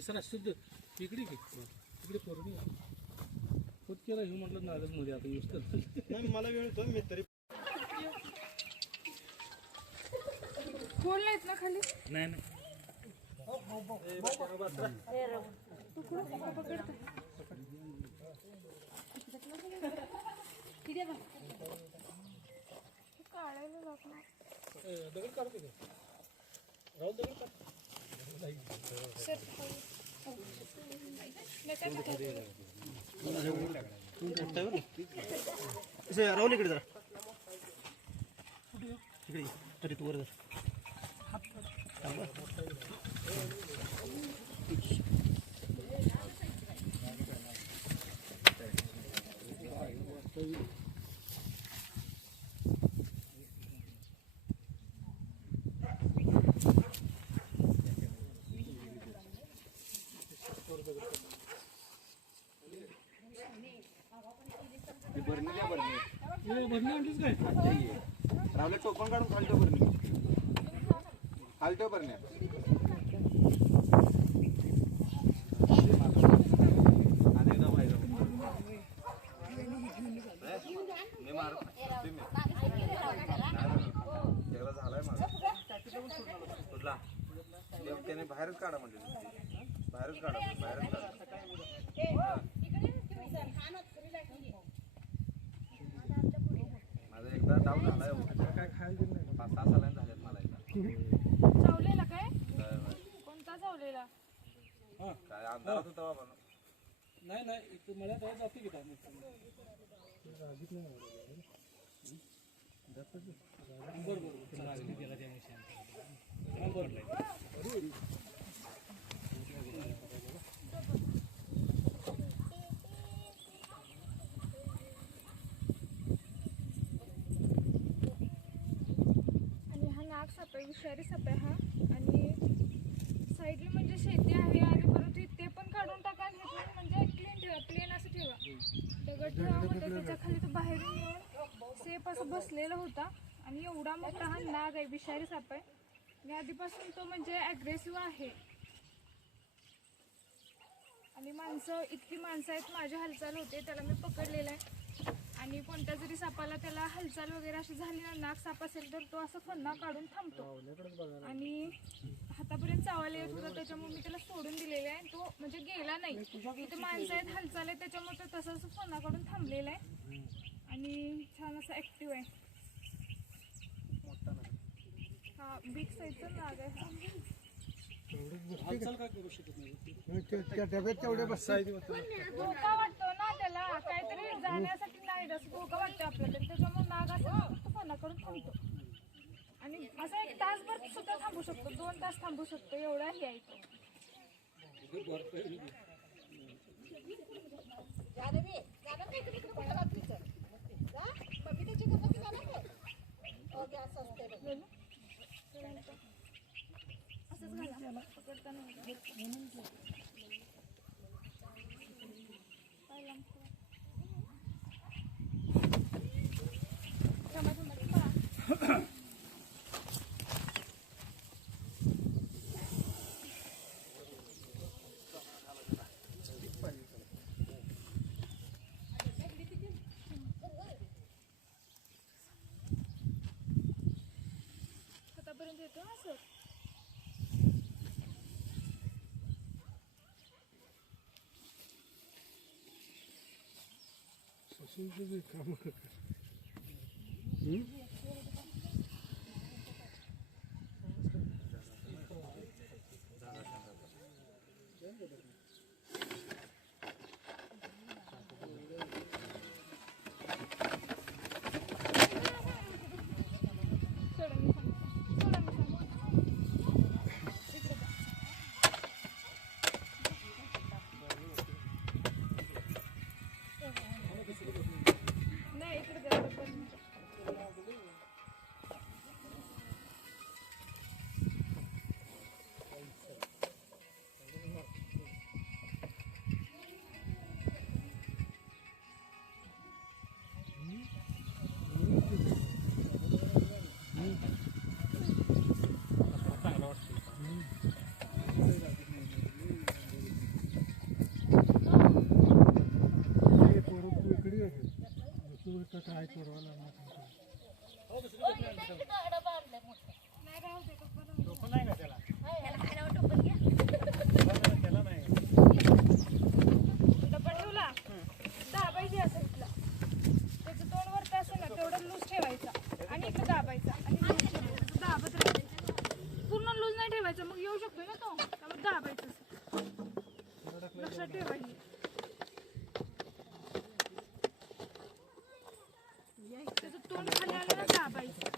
Sir शुद्ध इकडे घे. इकडे करून होत केला हे म्हटलं नागच मध्ये आता यूज कर नाही मला वेळ होतो मी तरी खोल नाहीत ना खाली? नाही नाही. काढायला लागणार अं, दगड राहुल दगड काढ. राहुल इकडे जरा. इकडे तरी तू वर जरा हे भरणी रावले टोपण काढून खालटो बरं खालटो बरं त्याने बाहेरच काढा म्हणजे बाहेरच काढा बाहेरच काढा. काय अंधारात होता बाबा नाही नाही इथं मला तेव्हा जाते की टाइम बरं बरं चला आधी गेला त्या विषयात हा बरं आणि हा नाग साप आहे विषारी साप आहे हा आणि साईडला म्हणजे शेती आहे आणि परत ते पण काढून टाका आणि हे पण म्हणजे क्लीन ठेवा प्लेन असं ठेवा दगड ठेवा होतं त्याच्याखाली तो बाहेरून येऊन सेप असं बसलेला होता. आणि एवढा मोठा हा नाग आहे विषारी साप आहे. आणि आधीपासून तो म्हणजे ॲग्रेसिव्ह आहे. आणि माणसं इतकी माणसं आहेत माझी हालचाल होते त्याला मी पकडलेलं आहे. आणि कोणत्या जरी सापाला त्याला हालचाल वगैरे अशी झाली ना नाक साप असेल तर तो असं फन्ना काढून थांबतो. आणि हातापर्यंत चावायला येत होता त्याच्यामुळे मी त्याला सोडून दिलेला आहे. तो म्हणजे गेला नाही. इथे माणसं आहेत हालचाल आहे त्याच्यामुळे तो तसंच फन्ना काढून थांबलेला आहे. आणि छान असं ऍक्टिव्ह आहे. हा बिग साईजचा नाग आहे हा. हालचाल काय करू शकत नाही? त्या डब्यात तेवढे बसाय धोका वाटतो ना त्याला. काहीतरी जाण्यासाठी नाही असं धोका वाटतो आपल्याला. तरी त्याच्यामुळे नाग असं थांबतो. आणि असं एक तासभर सुद्धा थांबू शकतो. दोन तास थांबू शकतो. एवढा हे आहे? तो असंच घाला. पकडताना हातापर्यंत येतो ना सर सोडा पूर्ण लूज नाही ठेवायचा. मग येऊ शकतो ना तो. त्यामुळे दाबायचं लक्षात ठेवायची त्याचं तोंड खाली आलं ना दाबायचं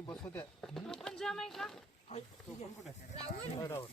ती बसवत्या तो पण जाम आहे का? दाबायचं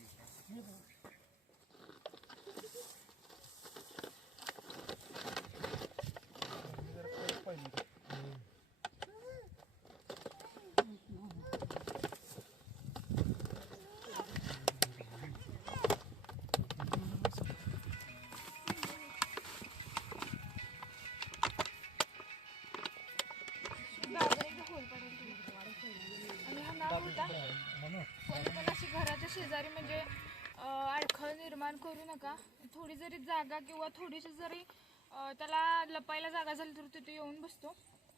होता पण अशी घराच्या शेजारी म्हणजे अडखळ निर्माण करू नका. थोडी जरी जागा किंवा थोडीशी जरी त्याला लपायला जागा झाली तर तिथे येऊन बसतो.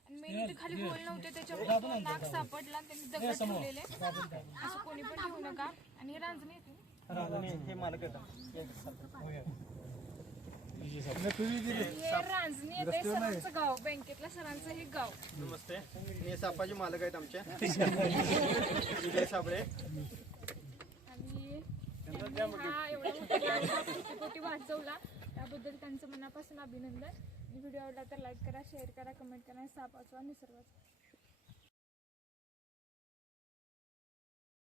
आणि मी इथे म्हणजे खाली होल नव्हते त्याच्यामुळे तो नाक सापडला आणि त्यांनी दगड ठेवलेले. असं कोणी पण ठेवू नका. आणि हे रांजणी येते हे मालक रांजणी येते सरांचं गाव बँकेतल्या सरांचं हे गाव नमस्ते हे सापाचे मालक आहेत आमच्या विजय साबळे आणि त्यांनी हा एवढा मोठा लहान साप वाचवला त्याबद्दल त्यांचं मनापासून अभिनंदन व्हिडिओ आवडला तर लाईक करा शेअर करा कमेंट करा साप वाचवा निसर्ग वाचवा